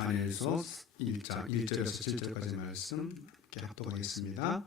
다니엘서 1장 1절에서 7절까지 말씀 이렇게 합독하겠습니다.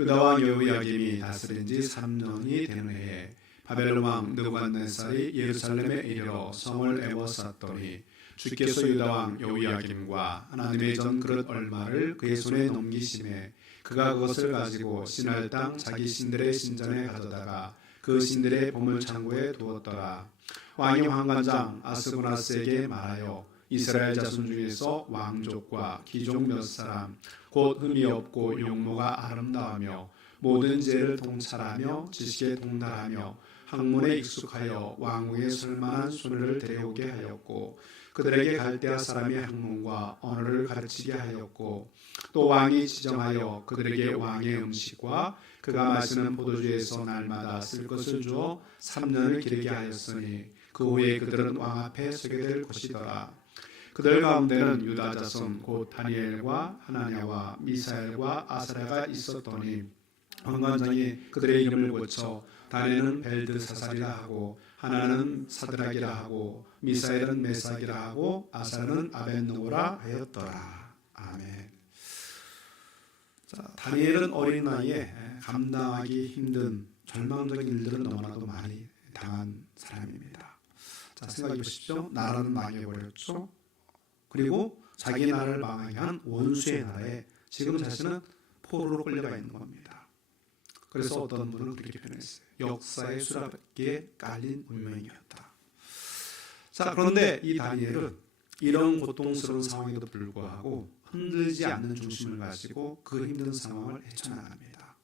유다 왕 여호야김이 다스린 지 3년이 되는 해에 바벨론 왕 느부갓네살이 예루살렘에 이르러 성을 에워쌌더니 주께서 유다 왕 여호야김과 하나님의 전 그릇 얼마를 그의 손에 넘기심에 그가 그것을 가지고 시날 땅 자기 신들의 신전에 가져다가 그 신들의 보물창고에 두었더라. 왕이 환관장 아스고나스에게 말하여 이스라엘 자손 중에서 왕족과 귀족 몇 사람 곧 흠이 없고 용모가 아름다우며 모든 죄를 통찰하며 지식에 동달하며 학문에 익숙하여 왕궁에 쓸만한 소녀를 데려오게 하였고 그들에게 갈대아 사람의 학문과 언어를 가르치게 하였고 또 왕이 지정하여 그들에게 왕의 음식과 그가 마시는 포도주에서 날마다 쓸 것을 주어 3년을 기르게 하였으니 그 후에 그들은 왕 앞에 서게 될 것이더라. 그들 가운데는 유다 자손 곧 다니엘과 하나냐와 미사엘과 아사랴가 있었더니 환관장이 그들의 이름을 고쳐 다니엘은 벨드사살이라 하고 하나는 사드락이라 하고 미사엘은 메삭이라 하고 아사랴는 아벳느고라 하였더라. 아멘. 자, 다니엘은 어린 나이에 감당하기 힘든 절망적인 일들을 너무나도 많이 당한 사람입니다. 자, 생각해 보십시오. 나라는 망해버렸죠. 그리고 자기 나라를 망하게 한 원수의 나라에 지금 자신은 포로로 끌려가 있는 겁니다. 그래서 어떤 분은 그렇게 표현했어요. 역사의 수라기에 깔린 운명이었다. 자, 그런데 이 다니엘은 이런 고통스러운 상황에도 불구하고 흔들지 않는 중심을 가지고 그 힘든 상황을 헤쳐나갑니다.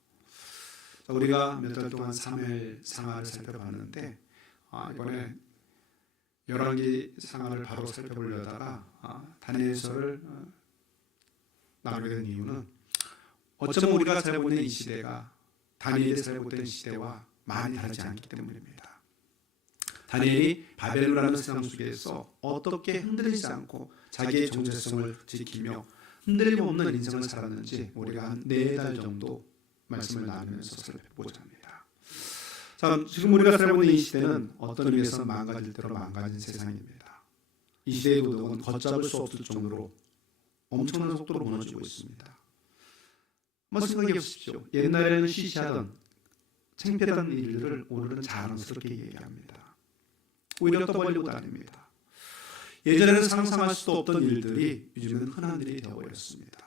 자, 우리가 몇 달 동안 사무엘 상하를 살펴봤는데 이번에 열왕기 상하를 바로 살펴보려다가 다니엘서를 나누게 된 이유는 어쩌면 우리가 살고 있는 이 시대가 다니엘이 살고 있던 시대와 많이 다르지 않기 때문입니다. 다니엘이 바벨론이라는 세상 속에서 어떻게 흔들리지 않고 자기의 정체성을 지키며 흔들림 없는 인생을 살았는지 우리가 한 4달 정도 말씀을 나누면서 살펴보자 합니다. 자, 지금 우리가 살고 있는 이 시대는 어떤 의미에서 망가질 대로 망가진 세상입니다. 이 시대의 도덕은 걷잡을 수 없을 정도로 엄청난 속도로 무너지고 있습니다. 한번 생각해 보십시오. 옛날에는 시시하던 창피했던 일들을 오늘은 자랑스럽게 얘기합니다. 오히려 떠벌리고 다닙니다. 예전에는 상상할 수도 없던 일들이 요즘은 흔한 일이 되어버렸습니다.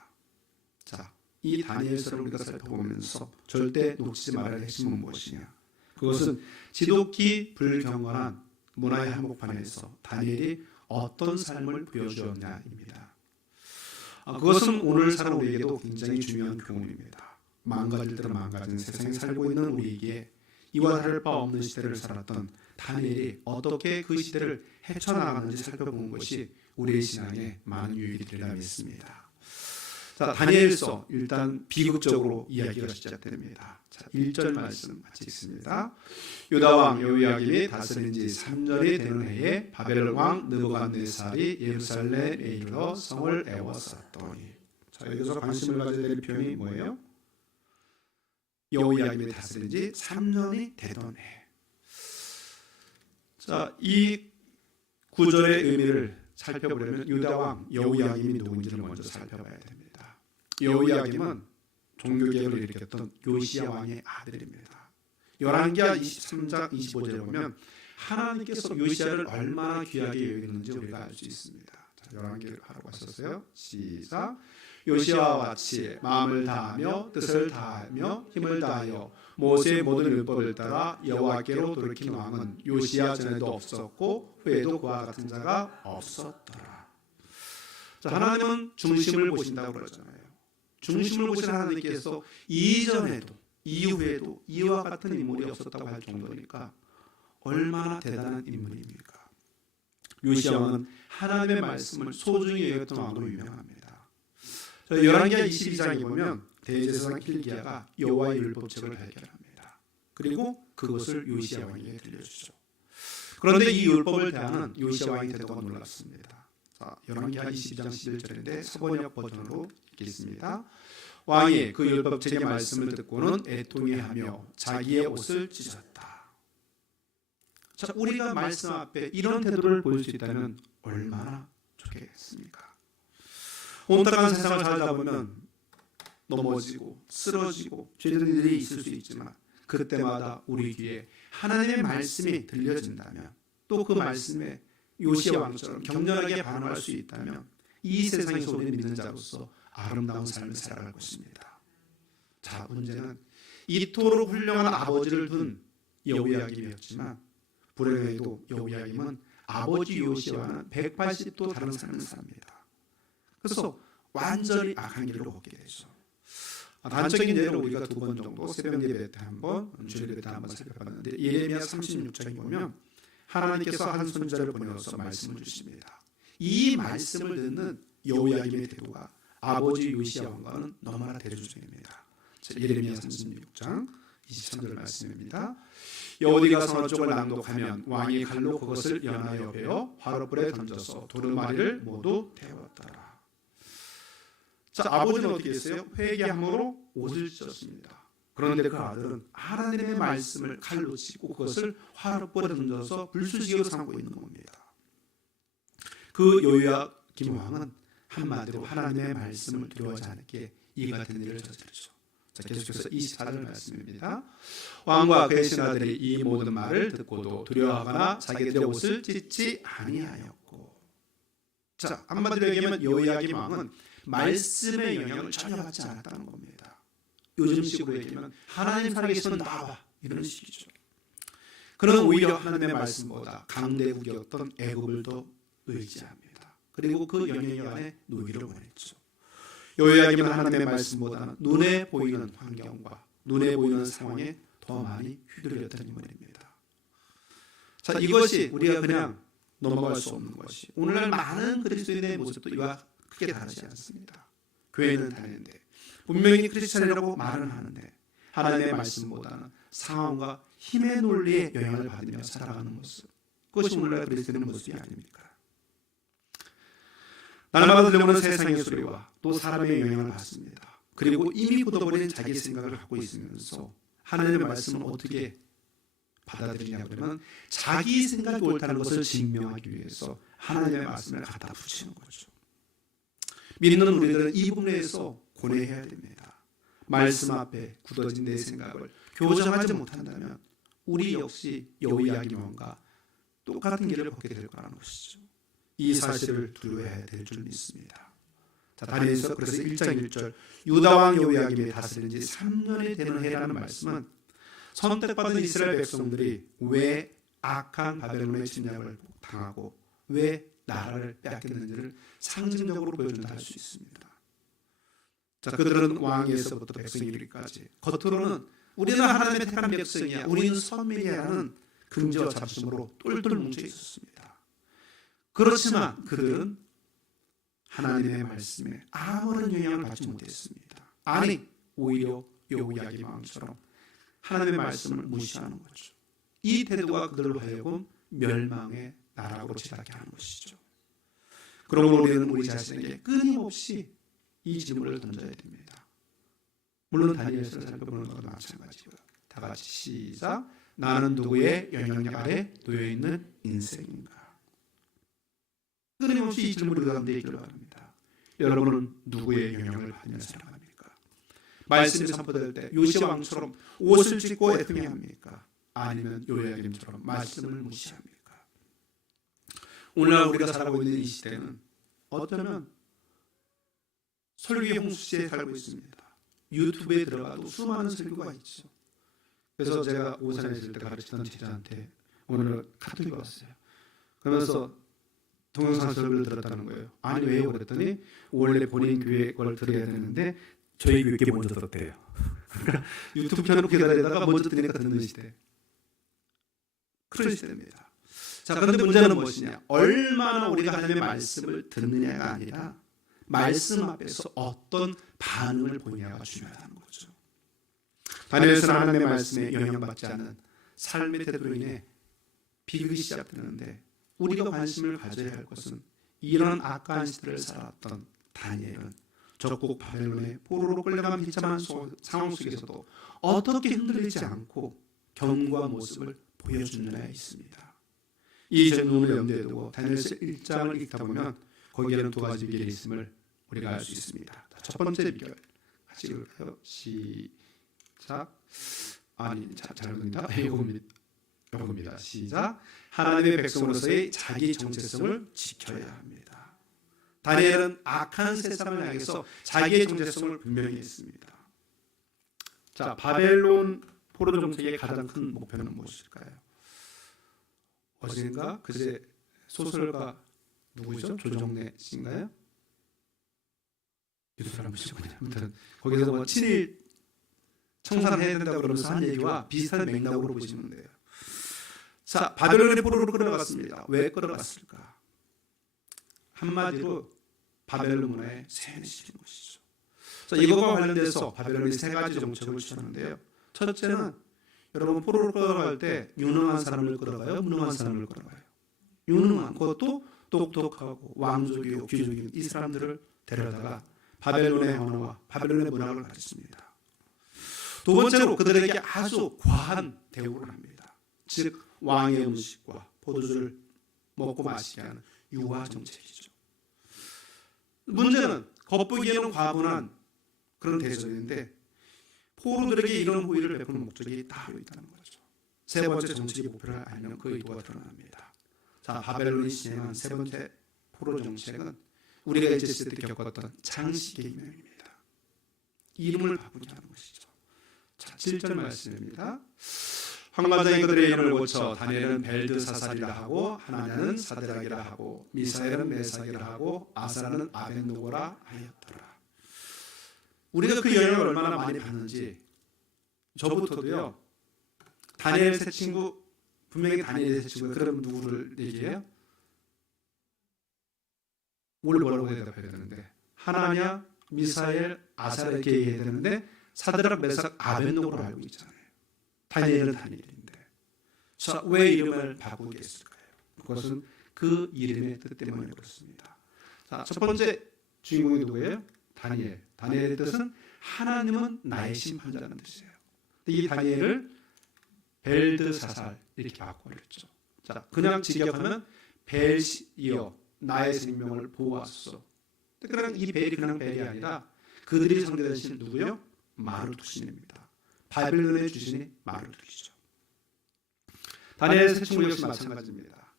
자, 이 다니엘서를 우리가 살펴보면서 절대 놓치지 말아야 할 핵심은 무엇이냐? 그것은 지독히 불경건한 문화의 한복판에서 다니엘이 어떤 삶을 보여주었냐입니다. 그것은 오늘 사는 우리에게도 굉장히 중요한 교훈입니다. 망가질 대로 망가진 세상에 살고 있는 우리에게 이와 다를 바 없는 시대를 살았던 다니엘이 어떻게 그 시대를 헤쳐나가는지 살펴보는 것이 우리의 신앙에 많은 유익이 되리라 믿습니다. 자, 다니엘서 일단 비극적으로 이야기가 시작됩니다. 자, 1절 말씀 같이 읽습니다. 유다 왕 여호야김이 다스린 지 3년이 되는 해에 바벨론 왕 느부갓네살이 예루살렘에 이르러 성을 에워쌌더니. 자, 여기서 관심을 가져야 될 표현이 뭐예요? 여호야김이 다스린 지 3년이 되던 해. 자, 이 구절의 의미를 살펴보려면 유다 왕 여호야김이 누구인지를 먼저 살펴봐야 됩니다. 여호야김은 종교개혁을 일으켰던 요시야 왕의 아들입니다. 열왕기하 23장 25절에 보면 하나님께서 요시야를 얼마나 귀하게 여겼는지 우리가 알 수 있습니다. 자, 열왕기를 하라고 하셨어요. 시작. 요시야와 같이 마음을 다하며 뜻을 다하며 힘을 다하여 모세의 모든 율법을 따라 여호와께로 돌이킨 왕은 요시야 전에도 없었고 후에도 그와 같은 자가 없었더라. 자, 하나님은 중심을 보신다고 그러잖아요. 중심을 보신 하나님께서 이전에도 이후에도 이와 같은 인물이 없었다고 할 정도니까 얼마나 대단한 인물입니까? 요시야 왕은 하나님의 말씀을 소중히 여겼던 왕으로 유명합니다. 열왕기하 22장에 보면 대제사장 hil기야가 여호와의 율법책을 발견합니다. 그리고 그것을 요시야 왕에게 들려주죠. 그런데 이 율법을 대하는 요시야 왕의 태도가 놀랍습니다. 자, 열왕기하 22장 11절인데 서번역 버전으로 읽겠습니다. 왕이 그 율법책의 말씀을 듣고는 애통해하며 자기의 옷을 찢었다. 자, 우리가 말씀 앞에 이런 태도를 보일 수 있다면 얼마나 좋겠습니까? 혼탁한 세상을 살다 보면 넘어지고 쓰러지고 죄된 일이 있을 수 있지만 그때마다 우리 귀에 하나님의 말씀이 들려진다면 또 그 말씀에 요시야 왕처럼 격렬하게 반응할 수 있다면 이 세상에서 우리는 믿는 자로서 아름다운 삶을 살아갈 것입니다. 자, 문제는 이토록 훌륭한 아버지를 둔 여호야김이었지만 불행히도 여호야김은 아버지 요시야와는 180도 다른 삶을 삽니다. 그래서 완전히 악한 길로 걷게 되죠. 단적인 예를 우리가 2번 정도 새벽 예배 때 한번, 주일 예배 때 한번 살펴봤는데 예레미야 36장에 보면 하나님께서 한 선지자를 보내어서 말씀을 주십니다. 이 말씀을 듣는 여호야김의 태도가 아버지 요시야 왕과는 너무나 대조적입니다. 예레미야 36장 23절 말씀입니다. 여호디가 선어 쪽을 낭독하면 왕이 칼로 그것을 연하여 베어 화롯불에 던져서 두루마리를 모두 태웠더라. 자, 아버지는 어떻게 했어요? 회개함으로 옷을 찢었습니다. 그런데 그 아들은 하나님의 말씀을 칼로 치고 그것을 화롯불에 던져서 불수지로 삼고 있는 겁니다. 그 여호야김 왕은 한마디로 하나님의 말씀을 두려워하지 않게 이 같은 일을 저지르죠. 자, 계속해서 24절 말씀입니다. 왕과 그의 신하들이 이 모든 말을 듣고도 두려워하거나 자기들의 옷을 찢지 아니하였고. 자, 한마디로 얘기하면 여호야김 왕은 말씀의 영향을 전혀 받지 않았다는 겁니다. 요즘 식으로 얘기하면 하나님 살아계시면 나와, 이런 식이죠. 그는 오히려 하나님의 말씀보다 강대국이었던 애굽을 더 의지합니다. 그리고 그 영향력 안에 누이를 원했죠. 여호야김은 하나님의 말씀보다는 눈에 보이는 환경과 눈에 보이는 상황에 더 많이 휘둘렸던 인물입니다. 자, 이것이 우리가 그냥 넘어갈 수 없는 것이 오늘날 많은 그리스도인의 모습도 이와 크게 다르지 않습니다. 교회는 다니는데 분명히 크리스찬이라고 말은 하는데 하나님의 말씀보다는 상황과 힘의 논리에 영향을 받으며 살아가는 모습, 그것이 오늘날 그리스도인의 모습이 아닙니까? 날마다 들려오는 세상의 소리와 또 사람의 영향을 받습니다. 그리고 이미 굳어버린 자기 생각을 갖고 있으면서 하나님의 말씀을 어떻게 받아들이냐 그러면 자기 생각이 옳다는 것을 증명하기 위해서 하나님의 말씀을 갖다 붙이는 거죠. 믿는 우리들은 이 부분에서 고뇌해야 됩니다. 말씀 앞에 굳어진 내 생각을 교정하지 못한다면 우리 역시 여호야김 왕과 똑같은 길을 걷게 될 거라는 것이죠. 이 사실을 두려워해야 될 줄 믿습니다. 자, 다니엘서 그래서 1장 1절 유다왕 여호야김이 다스린 지 3년이 되는 해라는 말씀은 선택받은 이스라엘 백성들이 왜 악한 바벨론의 침략을 당하고 왜 나라를 빼앗겼는지를 상징적으로 보여준다 할 수 있습니다. 자, 그들은 왕위에서부터 백성이 이르기까지 겉으로는 우리는 하나님의 택한 백성이야, 우리는 선민이야라는 긍지와 자부심으로 똘똘 뭉쳐 있었습니다. 그렇지만 그들은 하나님의 말씀에 아무런 영향을 받지 못했습니다. 아니, 오히려 여호야김 왕처럼 하나님의 말씀을 무시하는 거죠. 이 태도가 그들로 하여금 멸망의 나락으로 치닫게 하는 것이죠. 그러므로 우리는 우리 자신에게 끊임없이 이 질문을 던져야 됩니다. 물론 다니엘서를 살펴보는 것도 마찬가지고요. 다 같이 시작. 나는 누구의 영향력 아래 놓여있는 인생인가? 끊임없이 이 질문을 가운데 있기를 바랍니다. 여러분은 누구의 영향을 받으며 살아갑니까? 말씀이 선포될 때 요시야 왕처럼 옷을 찢고 애통해 합니까? 아니면 여호야김처럼 말씀을 무시합니까? 오늘날 우리가 살아가고 있는 이 시대는 어쩌면 설교의 홍수시대에 살고 있습니다. 유튜브에 들어가도 수많은 설교가 있죠. 그래서 제가 오산에 있을 때 가르치던 제자한테 오늘 카톡이 왔어요. 그러면서 동영상 설교를 들었다는 거예요. 아니 왜요? 그랬더니 원래 본인 교회 걸 들어야 되는데 저희 교회 게 먼저 들었대요. 그러니까 유튜브 켜놓고 기다리다가 먼저 들으니까 듣는 시대. 그런 시대입니다. 자, 그런데 문제는 무엇이냐? 얼마나 우리가 하나님의 말씀을 듣느냐가 아니라 말씀 앞에서 어떤 반응을 보이냐가 중요하다는 거죠. 다니엘서는 하나님의 말씀에 영향받지 않는 삶의 태도로 인해 비극이 시작되는데 우리가 관심을 가져야 할 것은 이런 악한 시대를 살았던 다니엘은 적국 바벨론의 포로로 끌려간 비참한 상황 속에서도 어떻게 흔들리지 않고 견고한 모습을 보여주느냐에 있습니다. 이 질문을 염두에 두고 다니엘서 1장을 읽다 보면 거기에는 두 가지 비결이 있음을 우리가 알 수 있습니다. 첫 번째 비결 같이 읽을까요? 시작. 잘못입니다. 요겁니다. 시작. 하나님의 백성으로서의 자기 정체성을 지켜야 합니다. 다니엘은 악한 세상을 향해서 자기의 정체성을 분명히 했습니다. 자, 바벨론 포로 정책의 가장 큰 목표는 무엇일까요? 어젠가 그제 소설가 누구죠? 조정래 씨인가요? 유수라는 분이군요. 아무튼 거기서 뭐 친일 청산을 해야 된다고 그러면서 한 얘기와 비슷한 맥락으로 보시면 돼요. 자, 바벨론의 포로로 끌어갔습니다. 왜 끌어갔을까? 한마디로 바벨론 문화에 세뇌시킨 것이죠. 자, 이것과 관련돼서 바벨론이 세 가지 정책을 취하는데요. 첫째는 여러분 포로로 끌어갈 때 유능한 사람을 끌어가요? 무능한 사람을 끌어가요? 유능한, 그것도 똑똑하고 왕족이고 귀족인 이 사람들을 데려다가 바벨론의 언어와 바벨론의 문화를 가르칩니다. 두 번째로 그들에게 아주 과한 대우를 합니다. 즉 왕의 음식과 포도주를 먹고 마시게 하는 유아 정책이죠. 문제는 겉보기에는 과분한 그런 대접인데 포로들에게 이런 호의를 베푸는 목적이 따로 있다는 거죠. 세 번째 정책의 목표를 알면 그 의도가 드러납니다. 자, 바벨론이 진행한 세 번째 포로 정책은 우리가 일제시대 때 겪었던 장식의 유명입니다. 이름을 바꾸자는 것이죠. 자, 7절 말씀입니다. 황관장이 그들의 이름을 고쳐 다니엘은 벨드사살이라 하고 하나냐는 사드락이라 하고 미사엘은 메삭이라 하고 아사라는 아벤노고라 하였더라. 우리가 그 영향을 얼마나 많이 받는지 저부터도요. 다니엘 세 친구 분명히 다니엘 세 친구가 그럼 누구를 얘기해요? 뭐라고 대답해야 되는데 하나냐, 미사엘, 아사라 이렇게 얘기해야 되는데 사드락, 메삭, 아벤노고로 알고 있잖아요. 다니엘은 다니엘인데 자, 왜 이름을 바꾸게 했을까요? 그것은 그 이름의 뜻 때문에 그렇습니다. 자, 첫 번째 주인공이 누구예요? 다니엘. 다니엘의 뜻은 하나님은 나의 심판자라는 뜻이에요. 이 다니엘을 벨드사살 이렇게 바꿔버렸죠. 자, 그냥 직역하면 벨이여 나의 생명을 보호하소서. 그냥 이 벨이 그냥 벨이 아니라 그들이 상대된 신 누구요? 마르투 신입니다. 바빌론의 주신이 마르투이죠. 다니엘의 세 친구 역시 마찬가지입니다.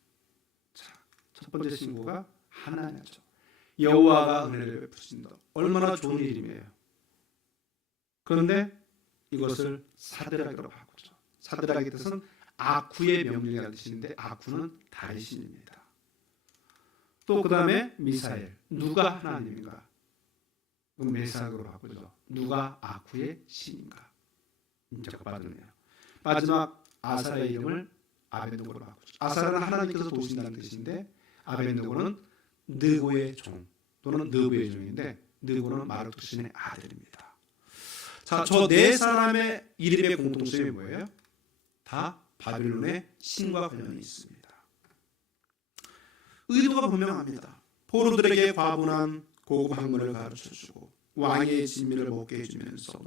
자, 첫 번째 친구가 하나냐죠. 여호와가 은혜를 베푸신다. 얼마나 좋은 이름이에요. 그런데 이것을 사드락으로 바꾸죠. 사드락의 뜻은 아쿠의 명령이라는 뜻인데 아쿠는 달의 신입니다. 또 그 다음에 미사엘. 누가 하나님인가? 메삭으로 바꾸죠. 누가 아쿠의 신인가? 인정을 받으네요. 마지막 아사라의 이름을 아벤노고로 바꾸죠. 아사라는 하나님께서 도우신다는 뜻인데 아벤노고는 느고의 종 또는 느부의 종인데 느고는 마르투 신의 아들입니다. 자, 저 네 사람의 이름의 공통점이 뭐예요? 다 바빌론의 신과 관련이 있습니다. 의도가 분명합니다. 포로들에게 과분한 고급 학문을 가르쳐주고 왕의 진미를 먹게 해주면서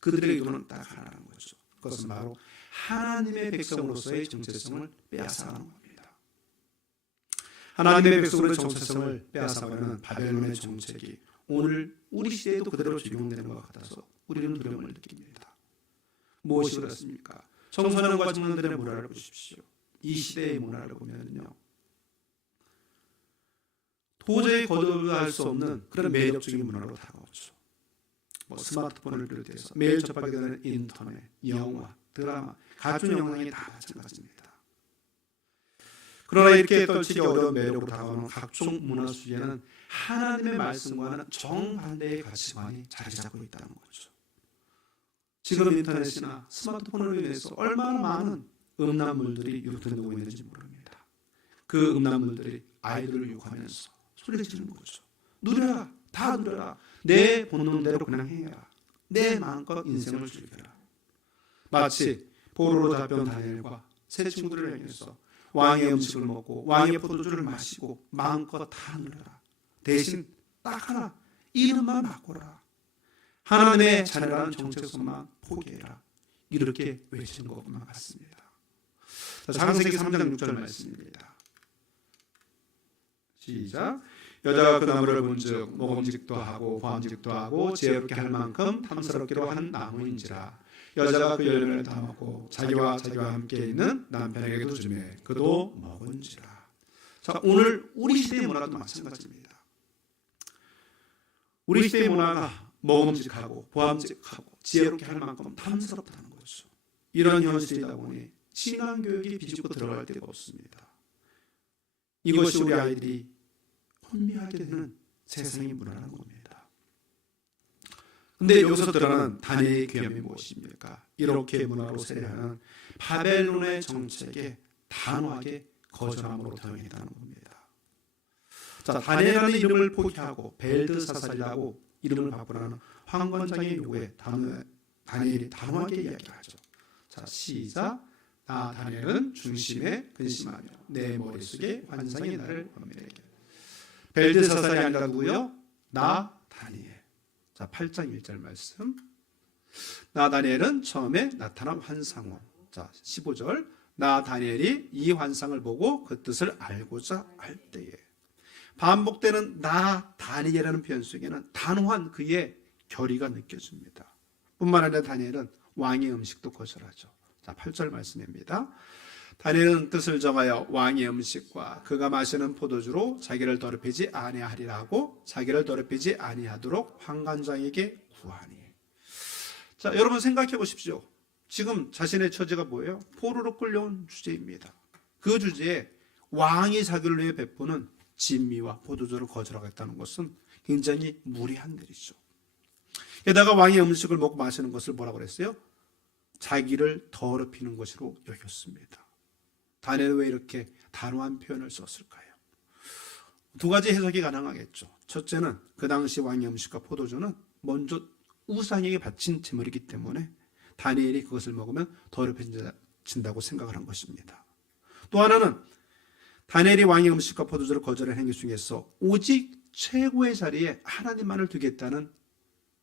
그들의 의도는 딱 하나라는 거죠. 그것은 바로 하나님의 백성으로서의 정체성을 빼앗아가는 겁니다. 하나님의 백성으로의 정체성을 빼앗아가는 바벨론의 정책이 오늘 우리 시대에도 그대로 적용되는 것 같아서 우리는 두려움을 느낍니다. 무엇이 그렇습니까? 청소년과 청년들의 문화를 보십시오. 이 시대의 문화를 보면요, 도저히 거절할 수 없는 그런 매력적인 문화로 다가오죠. 뭐 스마트폰을 비롯해서 매일 접하게 되는 인터넷, 영화, 드라마, 가출 영상이 다 마찬가지입니다. 그러나 이렇게 떨치기 어려운 매력으로 다가오는 각종 문화 속에는 하나님의 말씀과는 정반대의 가치관이 자리 잡고 있다는 거죠. 지금 인터넷이나 스마트폰으로 인해서 얼마나 많은 음란물들이 유통되고 있는지 모릅니다. 그 음란물들이 아이들을 유혹하면서 소리를 지르는 거죠. 누려라, 다 누려라. 내 본능대로 그냥 해라. 내 마음껏 인생을 즐겨라. 마치 포로로 잡혀온 다니엘과 세 친구들을 향해서 왕의 음식을 먹고 왕의 포도주를 마시고 마음껏 다 누려라. 대신 딱 하나, 이름만 바꿔라. 하나님의 자녀라는 정체성만 포기해라. 이렇게 외치는 것만 같습니다. 창세기 3장 6절 말씀입니다. 시작. 여자가 그 나무를 본즉 먹음직도 하고 보암직도 하고 지혜롭게 할 만큼 탐스럽기로 한 나무인지라. 여자가 그 열매를 다 먹고 자기와 함께 있는 남편에게도 주매 그도 먹은지라. 자, 오늘 우리 시대의 문화도 마찬가지입니다. 우리 시대의 문화가 먹음직하고 보암직하고 지혜롭게 할 만큼 탐스럽다는 거죠. 이런 현실이다 보니 신앙교육이 비집고 들어갈 데가 없습니다. 이것이 우리 아이들이 혼미하게 되는 세상의 문화라는 겁니다. 근데 여기서 드러나는 다니엘의 귀함이 무엇입니까? 이렇게 문화로 세례하는 바벨론의 정책에 단호하게 거절함으로 당했다는 겁니다. 자, 다니엘이라는 이름을 포기하고 벨드사살이라고 이름을 바꾸라는 황관장의 요구에 다니엘이 단호하게 이야기하죠. 자, 시작. 나 다니엘은 중심에 근심하며 내 머릿속에 환상이 나를 범인에게. 벨드사살이 아니라 누구요? 나 다니엘. 자, 8장 1절 말씀. 나 다니엘은 처음에 나타난 환상원. 자, 15절. 나 다니엘이 이 환상을 보고 그 뜻을 알고자 할 때에. 반복되는 나 다니엘이라는 표현 속에는 단호한 그의 결의가 느껴집니다. 뿐만 아니라 다니엘은 왕의 음식도 거절하죠. 자, 8절 말씀입니다. 다니엘은 뜻을 정하여 왕의 음식과 그가 마시는 포도주로 자기를 더럽히지 아니하리라고 자기를 더럽히지 아니하도록 환관장에게 구하니. 자, 여러분 생각해 보십시오. 지금 자신의 처지가 뭐예요? 포로로 끌려온 주제입니다. 그 주제에 왕이 자기를 위해 베푸는 진미와 포도주를 거절하겠다는 것은 굉장히 무리한 일이죠. 게다가 왕의 음식을 먹고 마시는 것을 뭐라고 그랬어요? 자기를 더럽히는 것으로 여겼습니다. 다니엘은 왜 이렇게 단호한 표현을 썼을까요? 두 가지 해석이 가능하겠죠. 첫째는 그 당시 왕의 음식과 포도주는 먼저 우상에게 바친 제물이기 때문에 다니엘이 그것을 먹으면 더럽혀진다고 생각을 한 것입니다. 또 하나는 다니엘이 왕의 음식과 포도주를 거절한 행위 중에서 오직 최고의 자리에 하나님만을 두겠다는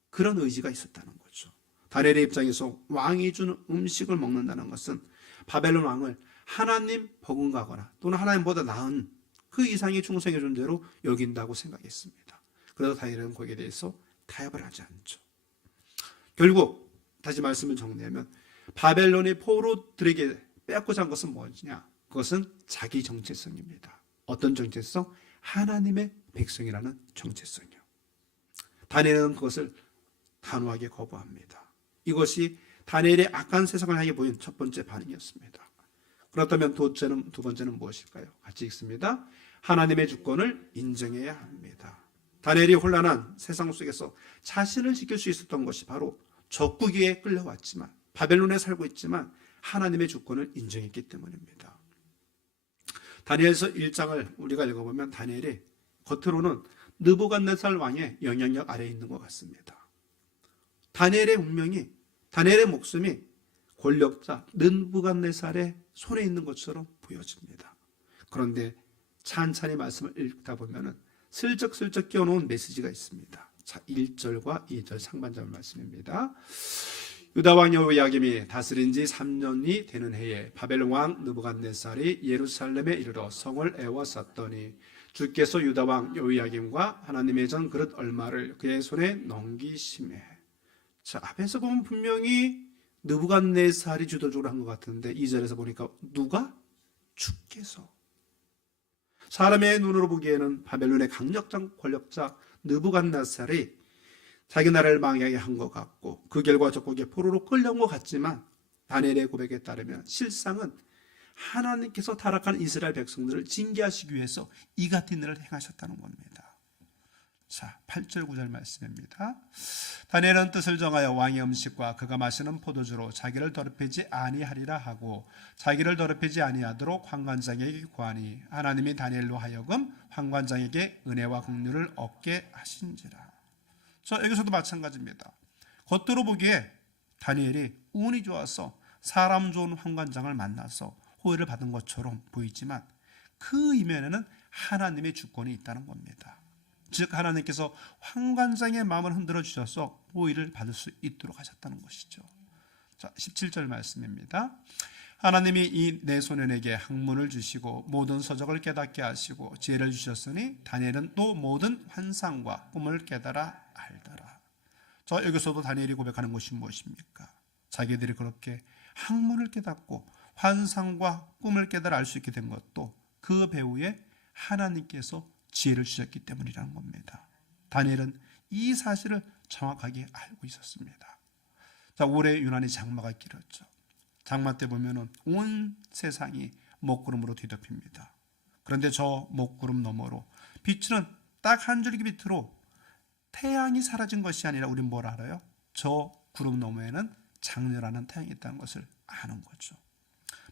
그런 의지가 있었다는 거죠. 다니엘의 입장에서 왕이 주는 음식을 먹는다는 것은 바벨론 왕을 하나님 버금가거나 또는 하나님보다 나은 그 이상의 충성의 존재로 여긴다고 생각했습니다. 그래서 다니엘은 거기에 대해서 타협을 하지 않죠. 결국 다시 말씀을 정리하면 바벨론의 포로들에게 빼앗고자 한 것은 뭐냐? 그것은 자기 정체성입니다. 어떤 정체성? 하나님의 백성이라는 정체성이요. 다니엘은 그것을 단호하게 거부합니다. 이것이 다니엘의 악한 세상을 향해 보인 첫 번째 반응이었습니다. 그렇다면 두 번째는 무엇일까요? 같이 읽습니다. 하나님의 주권을 인정해야 합니다. 다니엘이 혼란한 세상 속에서 자신을 지킬 수 있었던 것이 바로 적국에 끌려왔지만 바벨론에 살고 있지만 하나님의 주권을 인정했기 때문입니다. 다니엘서 1장을 우리가 읽어보면 다니엘이 겉으로는 느부갓네살 왕의 영향력 아래에 있는 것 같습니다. 다니엘의 운명이, 다니엘의 목숨이 권력자 느부갓네살의 손에 있는 것처럼 보여집니다. 그런데 찬찬히 말씀을 읽다 보면 슬쩍슬쩍 끼워놓은 메시지가 있습니다. 자, 1절과 2절 상반절 말씀입니다. 유다 왕 여호야김이 다스린 지 3년이 되는 해에 바벨론 왕 느부갓네살이 예루살렘에 이르러 성을 에워쌌더니 주께서 유다 왕 여호야김과 하나님의 전 그릇 얼마를 그의 손에 넘기심에. 자, 앞에서 보면 분명히 느부갓네살이 주도적으로 한 것 같은데 2절에서 보니까 누가? 주께서. 사람의 눈으로 보기에는 바벨론의 강력한 권력자 느부갓네살이 자기 나라를 망하게 한 것 같고 그 결과 적국의 포로로 끌려온 것 같지만 다니엘의 고백에 따르면 실상은 하나님께서 타락한 이스라엘 백성들을 징계하시기 위해서 이 같은 일을 행하셨다는 겁니다. 자, 8절 9절 말씀입니다. 다니엘은 뜻을 정하여 왕의 음식과 그가 마시는 포도주로 자기를 더럽히지 아니하리라 하고 자기를 더럽히지 아니하도록 환관장에게 구하니 하나님이 다니엘로 하여금 환관장에게 은혜와 긍휼을 얻게 하신지라. 자, 여기서도 마찬가지입니다. 겉으로 보기에 다니엘이 운이 좋아서 사람 좋은 환관장을 만나서 호의를 받은 것처럼 보이지만 그 이면에는 하나님의 주권이 있다는 겁니다. 즉 하나님께서 환관장의 마음을 흔들어 주셔서 호의를 받을 수 있도록 하셨다는 것이죠. 자, 17절 말씀입니다. 하나님이 이 내 소년에게 학문을 주시고 모든 서적을 깨닫게 하시고 지혜를 주셨으니 다니엘은 또 모든 환상과 꿈을 깨달아 알더라. 저 여기서도 다니엘이 고백하는 것이 무엇입니까? 자기들이 그렇게 학문을 깨닫고 환상과 꿈을 깨달아 알 수 있게 된 것도 그 배후에 하나님께서 지혜를 주셨기 때문이라는 겁니다. 다니엘은 이 사실을 정확하게 알고 있었습니다. 자, 올해 유난히 장마가 길었죠. 장마 때 보면은 온 세상이 먹구름으로 뒤덮입니다. 그런데 저 먹구름 너머로 빛은 딱 한 줄기 빛으로 태양이 사라진 것이 아니라 우린 뭘 알아요? 저 구름 너머에는 장렬하는 태양이 있다는 것을 아는 거죠.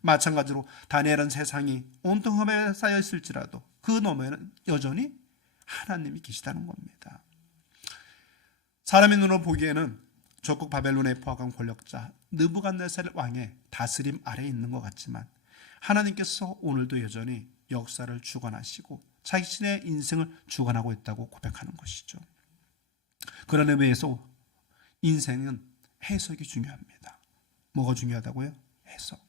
마찬가지로 다니엘은 세상이 온통 험에 쌓여 있을지라도 그 너머에는 여전히 하나님이 계시다는 겁니다. 사람의 눈으로 보기에는 적국 바벨론의 포악한 권력자 느부갓네살 왕의 다스림 아래에 있는 것 같지만 하나님께서 오늘도 여전히 역사를 주관하시고 자신의 인생을 주관하고 있다고 고백하는 것이죠. 그런 의미에서 인생은 해석이 중요합니다. 뭐가 중요하다고요? 해석.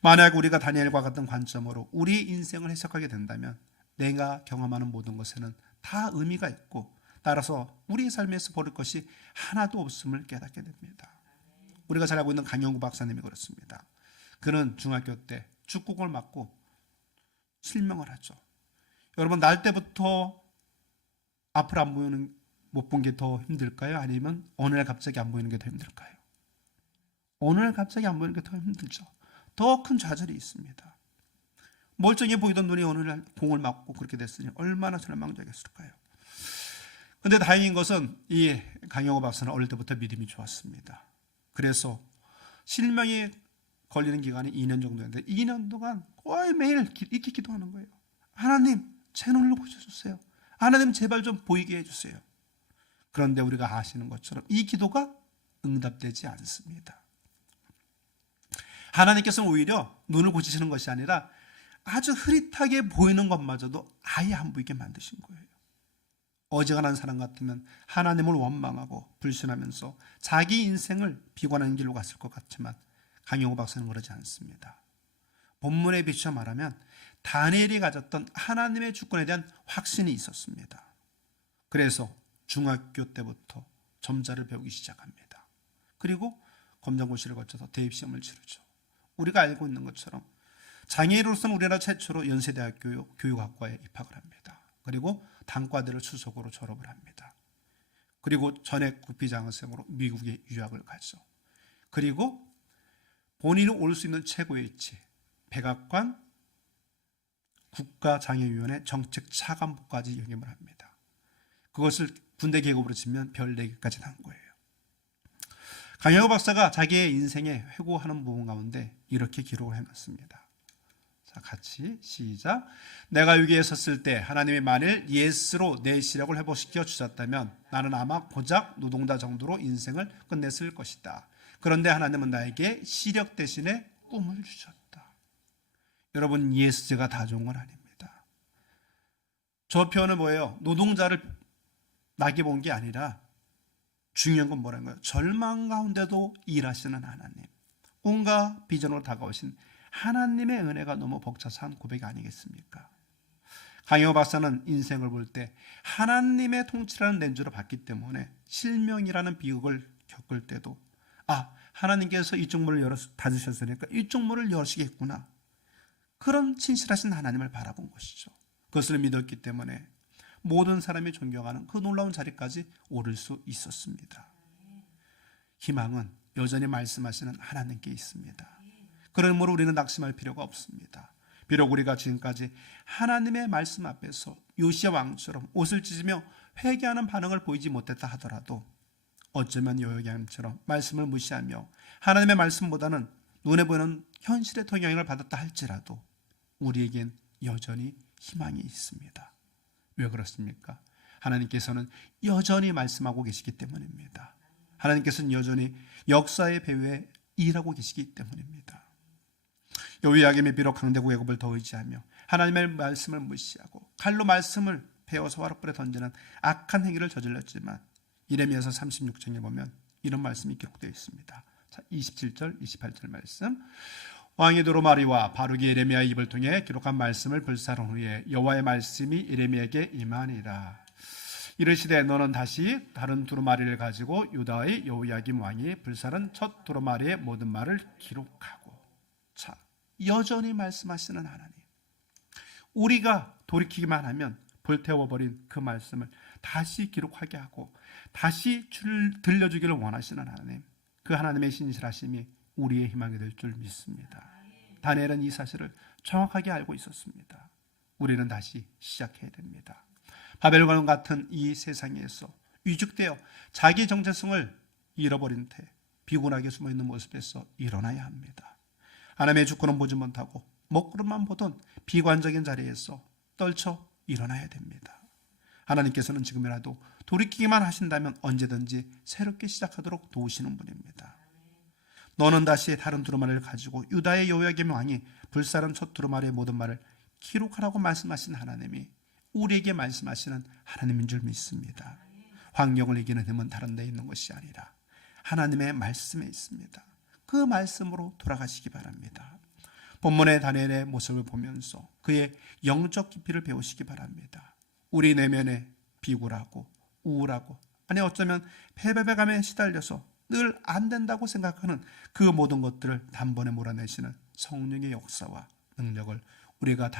만약 우리가 다니엘과 같은 관점으로 우리 인생을 해석하게 된다면 내가 경험하는 모든 것에는 다 의미가 있고 따라서 우리 삶에서 버릴 것이 하나도 없음을 깨닫게 됩니다. 우리가 잘 알고 있는 강영구 박사님이 그렇습니다. 그는 중학교 때 축구공을 맞고 실명을 하죠. 여러분, 날 때부터 앞을 안 보이는 못 본 게 더 힘들까요? 아니면 어느 날 갑자기 안 보이는 게 더 힘들까요? 어느 날 갑자기 안 보이는 게 더 힘들죠. 더 큰 좌절이 있습니다. 멀쩡해 보이던 눈이 어느 날 공을 맞고 그렇게 됐으니 얼마나 절망적이었을까요? 그런데 다행인 것은 이 강영호 박사는 어릴 때부터 믿음이 좋았습니다. 그래서 실명이 걸리는 기간이 2년 정도였는데 2년 동안 거의 매일 이렇게 기도하는 거예요. 하나님, 제 눈을 고쳐주세요. 하나님, 제발 좀 보이게 해주세요. 그런데 우리가 아시는 것처럼 이 기도가 응답되지 않습니다. 하나님께서는 오히려 눈을 고치시는 것이 아니라 아주 흐릿하게 보이는 것마저도 아예 안 보이게 만드신 거예요. 어지간한 사람 같으면 하나님을 원망하고 불신하면서 자기 인생을 비관하는 길로 갔을 것 같지만 강영호 박사는 그러지 않습니다. 본문에 비추어 말하면 다니엘이 가졌던 하나님의 주권에 대한 확신이 있었습니다. 그래서 중학교 때부터 점자를 배우기 시작합니다. 그리고 검정고시를 거쳐서 대입시험을 치르죠. 우리가 알고 있는 것처럼 장애인으로서는 우리나라 최초로 연세대학교 교육학과에 입학을 합니다. 그리고 단과대를 수석으로 졸업을 합니다. 그리고 전액 구피장학생으로 미국에 유학을 가죠. 그리고 본인이 올 수 있는 최고의 위치, 백악관 국가장애위원회 정책차관부까지 역임을 합니다. 그것을 군대 계급으로 치면 별 4개까지 난 거예요. 강영호 박사가 자기의 인생에 회고하는 부분 가운데 이렇게 기록을 해놨습니다. 자, 같이 시작. 내가 여기에 섰을 때 하나님이 만일 예스로 내 시력을 회복시켜 주셨다면 나는 아마 고작 노동자 정도로 인생을 끝냈을 것이다. 그런데 하나님은 나에게 시력 대신에 꿈을 주셨다. 여러분, 예스가 다 좋은 건 아닙니다. 저 표현은 뭐예요? 노동자를 낙이 본 게 아니라 중요한 건 뭐라는 거예요? 절망 가운데도 일하시는 하나님, 온갖 비전으로 다가오신 하나님의 은혜가 너무 벅차서 고백이 아니겠습니까? 강영호 박사는 인생을 볼 때 하나님의 통치라는 렌즈로 봤기 때문에 실명이라는 비극을 겪을 때도 하나님께서 이쪽 문을 닫으셨으니까 이쪽 문을 여시겠구나, 그런 진실하신 하나님을 바라본 것이죠. 그것을 믿었기 때문에 모든 사람이 존경하는 그 놀라운 자리까지 오를 수 있었습니다. 희망은 여전히 말씀하시는 하나님께 있습니다. 그러므로 우리는 낙심할 필요가 없습니다. 비록 우리가 지금까지 하나님의 말씀 앞에서 요시야 왕처럼 옷을 찢으며 회개하는 반응을 보이지 못했다 하더라도 어쩌면 여호야김처럼 말씀을 무시하며 하나님의 말씀보다는 눈에 보이는 현실의 동영향을 받았다 할지라도 우리에겐 여전히 희망이 있습니다. 왜 그렇습니까? 하나님께서는 여전히 말씀하고 계시기 때문입니다. 하나님께서는 여전히 역사의 배후에 일하고 계시기 때문입니다. 여호야김이 비록 강대국 애굽을 더 의지하며 하나님의 말씀을 무시하고 칼로 말씀을 베어서 화롯불에 던지는 악한 행위를 저질렀지만 이레미야서 36장에 보면 이런 말씀이 기록되어 있습니다. 자, 27절, 28절 말씀. 왕이 도로마리와 바룩이 예레미야의 입을 통해 기록한 말씀을 불사른 후에 여호와의 말씀이 예레미야에게 임하니라. 이르시되 너는 다시 다른 두루마리를 가지고 유다의 여호야김 왕이 불사른 첫 두루마리의 모든 말을 기록하고. 자, 여전히 말씀하시는 하나님, 우리가 돌이키기만 하면 불태워버린 그 말씀을 다시 기록하게 하고 다시 들려주기를 원하시는 하나님, 그 하나님의 신실하심이 우리의 희망이 될 줄 믿습니다. 다니엘은 이 사실을 정확하게 알고 있었습니다. 우리는 다시 시작해야 됩니다. 바벨론 같은 이 세상에서 위축되어 자기 정체성을 잃어버린 채 비굴하게 숨어있는 모습에서 일어나야 합니다. 하나님의 주권은 보지 못하고 먹구름만 보던 비관적인 자리에서 떨쳐 일어나야 됩니다. 하나님께서는 지금이라도 돌이키기만 하신다면 언제든지 새롭게 시작하도록 도우시는 분입니다. 너는 다시 다른 두루마리를 가지고 유다의 여호야김 왕이 불사른 첫 두루마리의 모든 말을 기록하라고 말씀하신 하나님이 우리에게 말씀하시는 하나님인 줄 믿습니다. 환경을 이기는 힘은 다른 데 있는 것이 아니라 하나님의 말씀에 있습니다. 그 말씀으로 돌아가시기 바랍니다. 본문의 다니엘의 모습을 보면서 그의 영적 깊이를 배우시기 바랍니다. 우리 내면에 비굴하고 우울하고, 아니 어쩌면 패배감에 시달려서 늘 안 된다고 생각하는 그 모든 것들을 단번에 몰아내시는 성령의 역사와 능력을 우리가 다